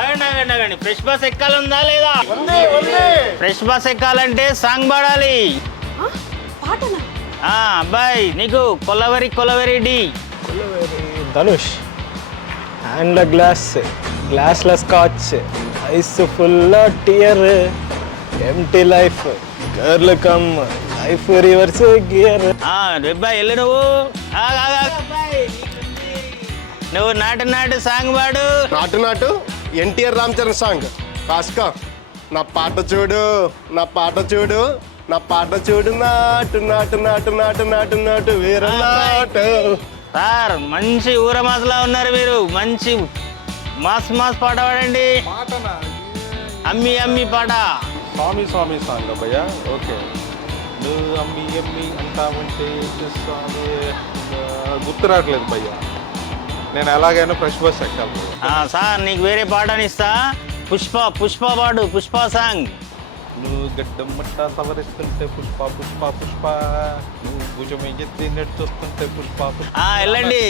ఆగండి fresh bus ఎక్కాలందా లేదా? Fresh bus ఎక్కాలంటే సాంగ్ పాడాలి. పాటనా? అబ్బాయి నీకు కొలవరి డి. ధనుష్ హ్యాండ్ల గ్లాస్ల scotch, eyes full tear, empty life, girl come life reverse gear. అబ్బాయి వెళ్ళి నువ్వు నువ్వు నాటు సాంగ్ పాడు. నాటు ఎన్టీఆర్ రామ్ చరణ్ సాంగ్. కాస్కా నా పాట చూడు నాటు వీర నాటు. సార్ మంచి ఊర మాసలా ఉన్నారు మీరు. మంచి మాస్ పాట పాడండి. అమ్మి పాట. స్వామి సాంగ్ భయ్యా. ఓకే, నువ్వు అమ్మి అంటామంటే స్వామి గుర్తు రావట్లేదు భయ్యా. నేను ఎలాగైనా ఫ్రెష్ బస్ ఎక్కాలి. సార్ నీకు వేరే పాటని ఇస్తా. పుష్ప పాడు. పుష్ప సాంగ్. నువ్వు గడ్డం మట్ట సవరిస్తుంటే పుష్ప నువ్వు భుజం ఎత్తి నెట్ చూస్తుంటే పుష్ప. వెళ్ళండి.